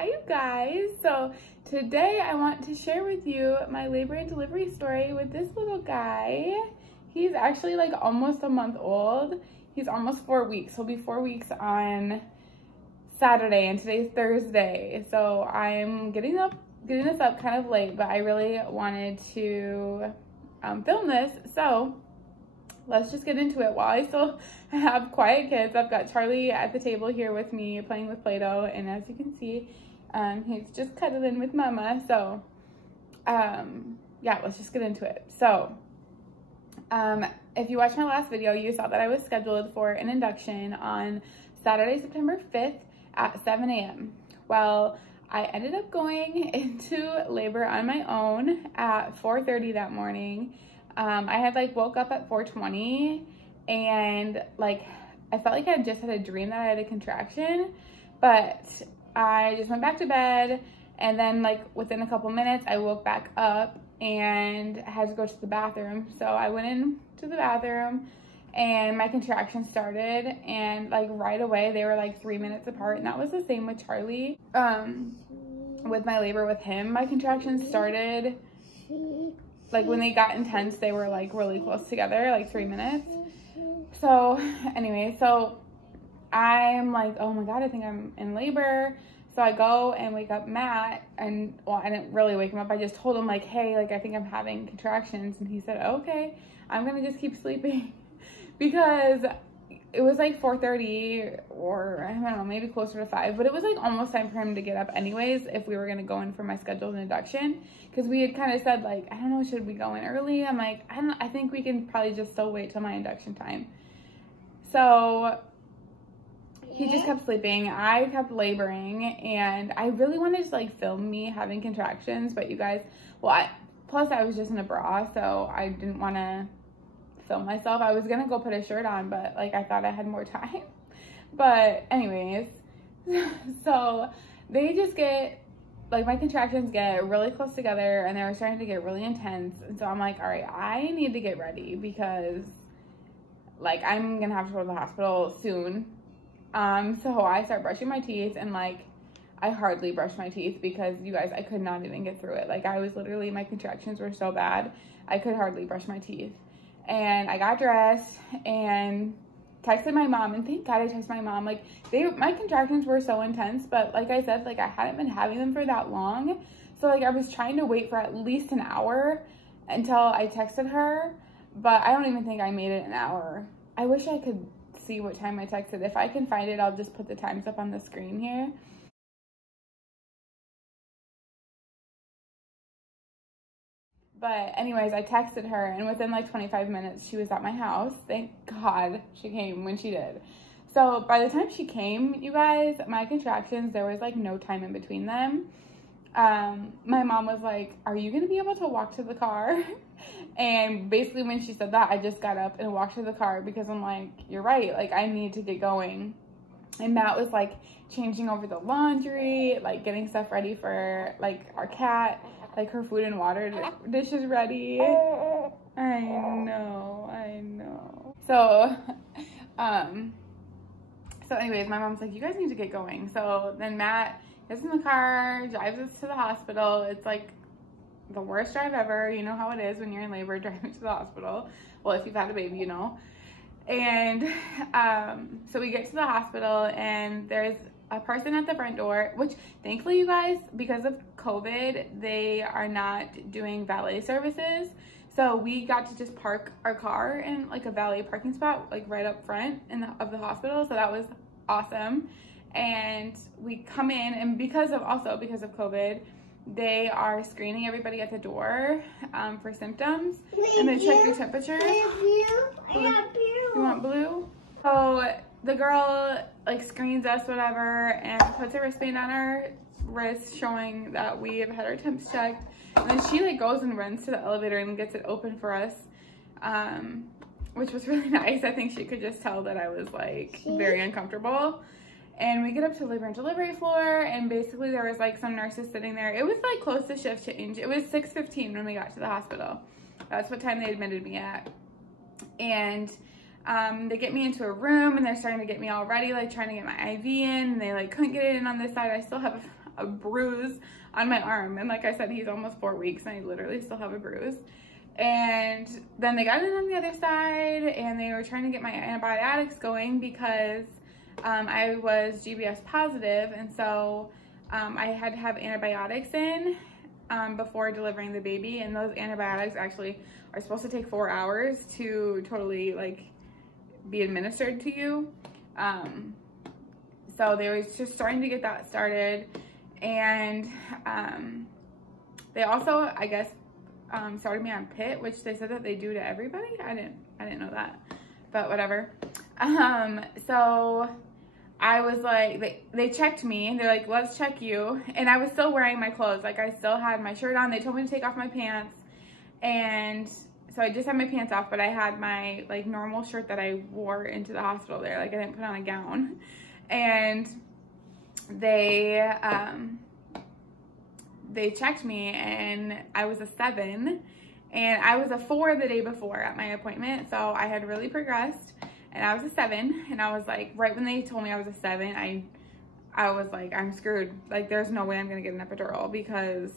Hi you guys. So today I want to share with you my labor and delivery story with this little guy. He's actually like almost a month old. He's almost 4 weeks. He'll be 4 weeks on Saturday and today's Thursday. So I'm getting this up kind of late, but I really wanted to film this. So let's just get into it. While I still have quiet kids, I've got Charlie at the table here with me playing with Play-Doh, and as you can see, he's just cuddling with Mama. So yeah, let's just get into it. So if you watched my last video, you saw that I was scheduled for an induction on Saturday, September 5th at 7 a.m. Well, I ended up going into labor on my own at 4:30 that morning. I had like woke up at 4:20 and like I felt like I just had a dream that I had a contraction, but I just went back to bed, and then like within a couple minutes I woke back up and I had to go to the bathroom. So I went into the bathroom and my contractions started, and like right away they were like 3 minutes apart, and that was the same with Charlie. With my labor with him, my contractions started like when they got intense, they were like really close together, like 3 minutes. So anyway, so I'm like, oh my God, I think I'm in labor. So I go and wake up Matt, and well, I didn't really wake him up. I just told him like, hey, like I think I'm having contractions. And he said, okay, I'm gonna just keep sleeping because it was like 4:30 or I don't know, maybe closer to 5, but it was like almost time for him to get up anyways if we were gonna go in for my scheduled induction, because we had kind of said like, I don't know, should we go in early? I'm like, I think we can probably just still wait till my induction time. So he just kept sleeping. I kept laboring, and I really wanted to like film me having contractions, but you guys, well, plus I was just in a bra, so I didn't want to film myself. I was gonna go put a shirt on, but like I thought I had more time. But anyways, so they just get like, my contractions get really close together and they were starting to get really intense, and so I'm like, all right, I need to get ready because like I'm gonna have to go to the hospital soon. So I start brushing my teeth, and like I hardly brushed my teeth because you guys, I could not even get through it. Like I was literally, my contractions were so bad I could hardly brush my teeth. And I got dressed and texted my mom, and thank God I texted my mom. Like my contractions were so intense, but like I said, like I hadn't been having them for that long. So like I was trying to wait for at least an hour until I texted her, but I don't even think I made it an hour. I wish I could see what time I texted. If I can find it, I'll just put the times up on the screen here. But anyways, I texted her, and within like 25 minutes, she was at my house. Thank God she came when she did. So by the time she came, you guys, my contractions, there was like no time in between them. My mom was like, are you going to be able to walk to the car? And basically when she said that, I just got up and walked to the car because I'm like, you're right. Like I need to get going. And Matt was like changing over the laundry, like getting stuff ready for like our cat, like her food and water dishes ready. I know. So, so anyways, my mom's like, you guys need to get going. So then Matt gets in the car, drives us to the hospital. It's like the worst drive ever. You know how it is when you're in labor driving to the hospital. Well, if you've had a baby, you know. And so we get to the hospital, and there's a person at the front door, which thankfully, you guys, because of COVID, they are not doing valet services. So we got to just park our car in like a valet parking spot, like right up front of the hospital. So that was awesome. And we come in, and because of COVID, they are screening everybody at the door for symptoms, and they check your temperature. You want blue? So the girl like screens us, whatever, and puts a wristband on our wrist showing that we have had our temps checked. And then she like goes and runs to the elevator and gets it open for us, which was really nice. I think she could just tell that I was like very uncomfortable. And we get up to labor and delivery floor, and basically there was like some nurses sitting there. It was like close to shift change. It was 6:15 when we got to the hospital. That's what time they admitted me at. And they get me into a room, and they're starting to get me all ready, like trying to get my IV in, and they like couldn't get it in on this side. I still have a bruise on my arm. And like I said, he's almost 4 weeks and I literally still have a bruise. And then they got in on the other side and they were trying to get my antibiotics going because I was GBS positive. And so I had to have antibiotics in before delivering the baby. And those antibiotics actually are supposed to take 4 hours to totally like be administered to you. So they were just starting to get that started. And they also, I guess, started me on PIT, which they said that they do to everybody. I didn't know that, but whatever. So I was like, they checked me. They're like, let's check you. And I was still wearing my clothes. Like I still had my shirt on. They told me to take off my pants. And so I just had my pants off, but I had my like normal shirt that I wore into the hospital there. Like I didn't put on a gown. And they checked me and I was a 7 and I was a 4 the day before at my appointment. So I had really progressed and I was a 7 and I was like, right when they told me I was a 7, I was like, I'm screwed. Like there's no way I'm gonna get an epidural because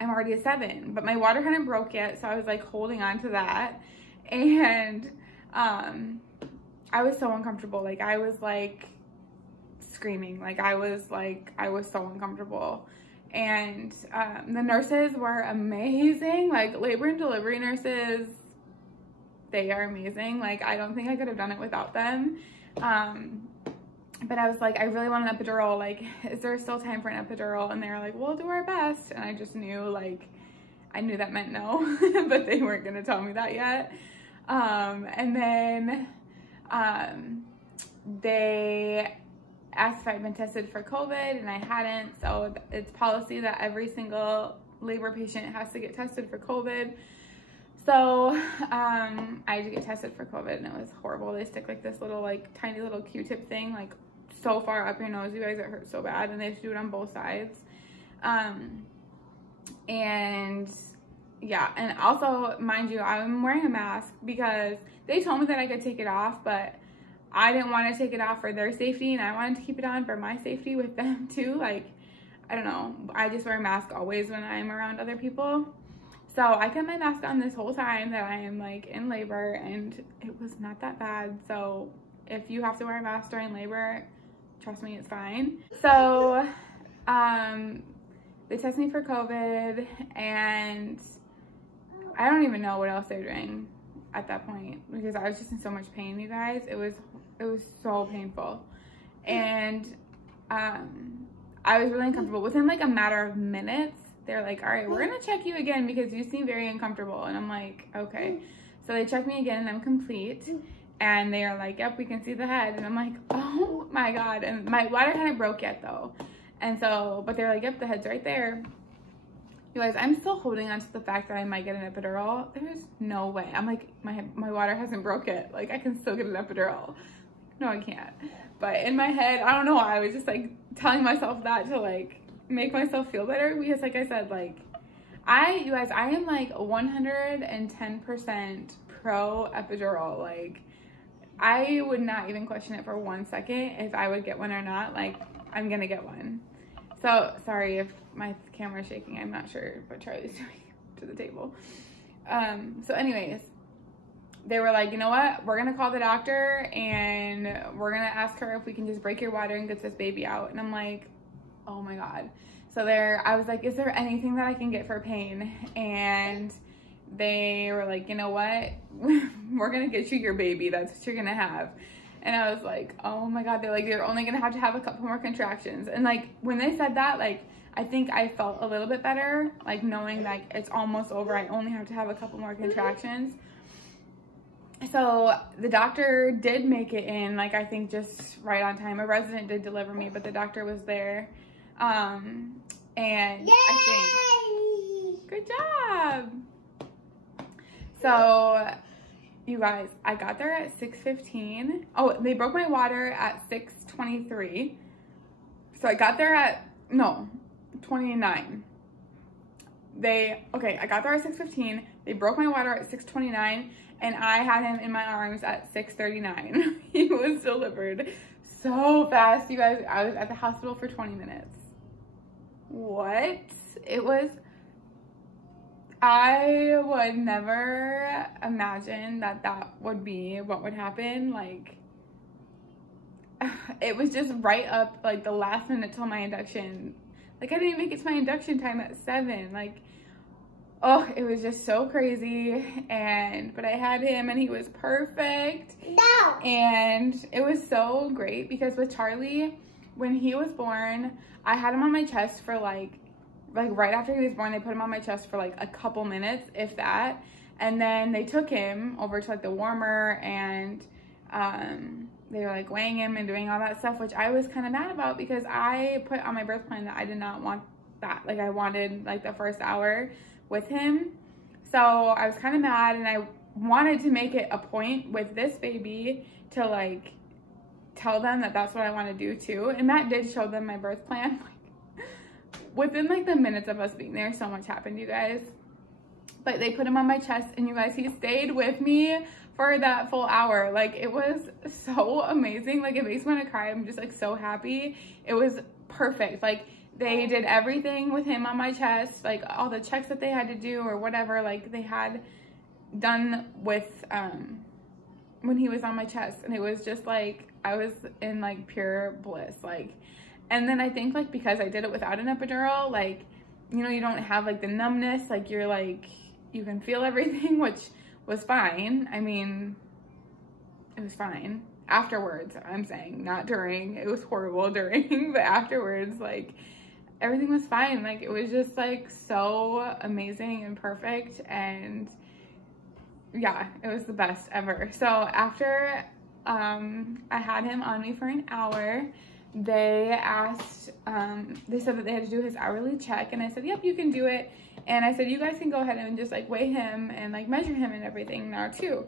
I'm already a 7, but my water hadn't broke yet. So I was like holding on to that. And I was so uncomfortable. Like I was like screaming. Like I was so uncomfortable. And the nurses were amazing. Like labor and delivery nurses, they are amazing. Like I don't think I could have done it without them. But I was like, I really want an epidural. Like, is there still time for an epidural? And they were like, we'll do our best. And I just knew, like, I knew that meant no, but they weren't gonna tell me that yet. And then they asked if I'd been tested for COVID and I hadn't. So it's policy that every single labor patient has to get tested for COVID. So I had to get tested for COVID and it was horrible. They stick like this little like tiny little Q-tip thing like so far up your nose, you guys, it hurts so bad, and they have to do it on both sides. And yeah, and also mind you, I'm wearing a mask because they told me that I could take it off, but I didn't want to take it off for their safety and I wanted to keep it on for my safety with them too. Like, I don't know, I just wear a mask always when I'm around other people. So I kept my mask on this whole time that I am like in labor and it was not that bad. So if you have to wear a mask during labor, trust me, it's fine. So they tested me for COVID and I don't even know what else they're doing at that point because I was just in so much pain, you guys. It was so painful. And I was really uncomfortable. Within like a matter of minutes, they're like, all right, we're gonna check you again because you seem very uncomfortable. And I'm like, okay. So they checked me again and I'm complete. And they are like, yep, we can see the head. And I'm like, oh my God. And my water hadn't broke yet though. And so, but they're like, yep, the head's right there. You guys, I'm still holding on to the fact that I might get an epidural. There's no way. I'm like, my water hasn't broke yet. Like I can still get an epidural. No, I can't. But in my head, I don't know why, I was just like telling myself that to like make myself feel better because like I said, like you guys, I am like 110% pro epidural. Like I would not even question it for 1 second if I would get one or not. Like I'm gonna get one. So sorry if my camera's shaking. I'm not sure what Charlie's doing to the table. So anyways, they were like, you know what? We're gonna call the doctor and we're gonna ask her if we can just break your water and get this baby out. And I'm like, oh my God. So I was like, is there anything that I can get for pain? And they were like, you know what? We're gonna get you your baby. That's what you're gonna have. And I was like, oh my God. They're like, you're only gonna have to have a couple more contractions. And like, when they said that, like, I think I felt a little bit better, like knowing like it's almost over. I only have to have a couple more contractions. So the doctor did make it in, like, I think just right on time. A resident did deliver me, but the doctor was there. And yay! I think, good job. So you guys, I got there at 6:15. Oh, they broke my water at 6:23. So I got there at, no, 29. I got there at 6:15. They broke my water at 6:29. And I had him in my arms at 6:39. He was delivered so fast, you guys. I was at the hospital for 20 minutes. what? It was, I would never imagine that that would be what would happen. Like, it was just right up like the last minute till my induction. Like, I didn't make it to my induction time at 7. Like, oh, it was just so crazy. But I had him and he was perfect. No. And it was so great because with Charlie, when he was born, I had him on my chest for like right after he was born, they put him on my chest for like a couple minutes, if that. And then they took him over to like the warmer, and they were like weighing him and doing all that stuff, which I was kind of mad about because I put on my birth plan that I did not want that. Like, I wanted like the first hour with him. So I was kind of mad, and I wanted to make it a point with this baby to like tell them that that's what I want to do too. And Matt did show them my birth plan. Within like the minutes of us being there, so much happened, you guys. But they put him on my chest, and you guys, he stayed with me for that full hour. Like, it was so amazing. Like, it makes me want to cry. I'm just like so happy. It was perfect. Like, they did everything with him on my chest, like all the checks that they had to do or whatever, like they had done with when he was on my chest. And it was just like, I was in like pure bliss. Like, and then I think like because I did it without an epidural, like, you know, you don't have like the numbness, like you're like, you can feel everything, which was fine. I mean, it was fine afterwards, I'm saying, not during. It was horrible during, but afterwards, like, everything was fine. Like, it was just like so amazing and perfect. And yeah, it was the best ever. So after I had him on me for an hour, they asked, they said that they had to do his hourly check, and I said, yep, you can do it. And I said, you guys can go ahead and just like weigh him and like measure him and everything now too.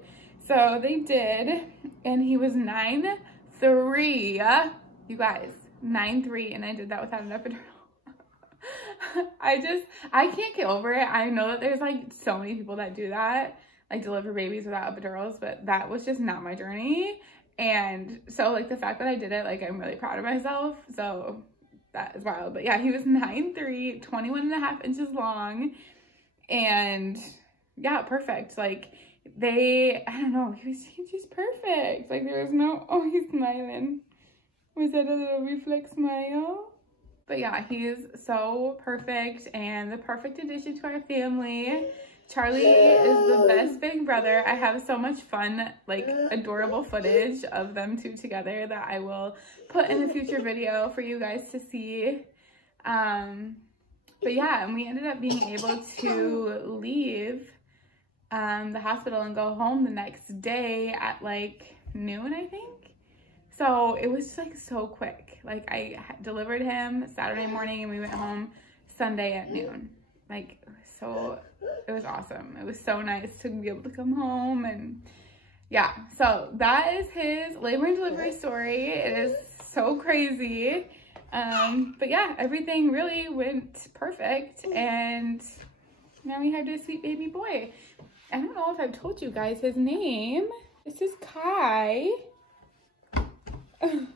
So they did, and he was 9'3", you guys, 9'3", and I did that without an epidural. I can't get over it. I know that there's like so many people that do that, like deliver babies without epidurals, but that was just not my journey. And so like the fact that I did it, like I'm really proud of myself. So that is wild. But yeah, he was 9'3", 21.5 inches long, and yeah, perfect. Like I don't know, he was just perfect. Like there was no, oh, he's smiling. Was that a little reflex smile? But yeah, he's so perfect and the perfect addition to our family. Charlie is the best big brother. I have so much fun, like adorable footage of them two together that I will put in a future video for you guys to see. But yeah, and we ended up being able to leave the hospital and go home the next day at like noon, I think. So it was like so quick. Like I delivered him Saturday morning and we went home Sunday at noon. Like so it was awesome. It was so nice to be able to come home. And yeah, so that is his labor and delivery story. It is so crazy. But yeah, everything really went perfect, and now we have this sweet baby boy. I don't know if I've told you guys his name. This is Kai. I'll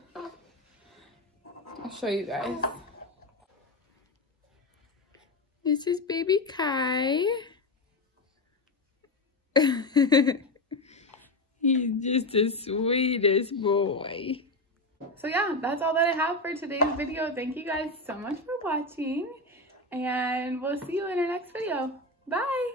show you guys. This is baby Kai. He's just the sweetest boy. So yeah, that's all that I have for today's video. Thank you guys so much for watching, and we'll see you in our next video. Bye.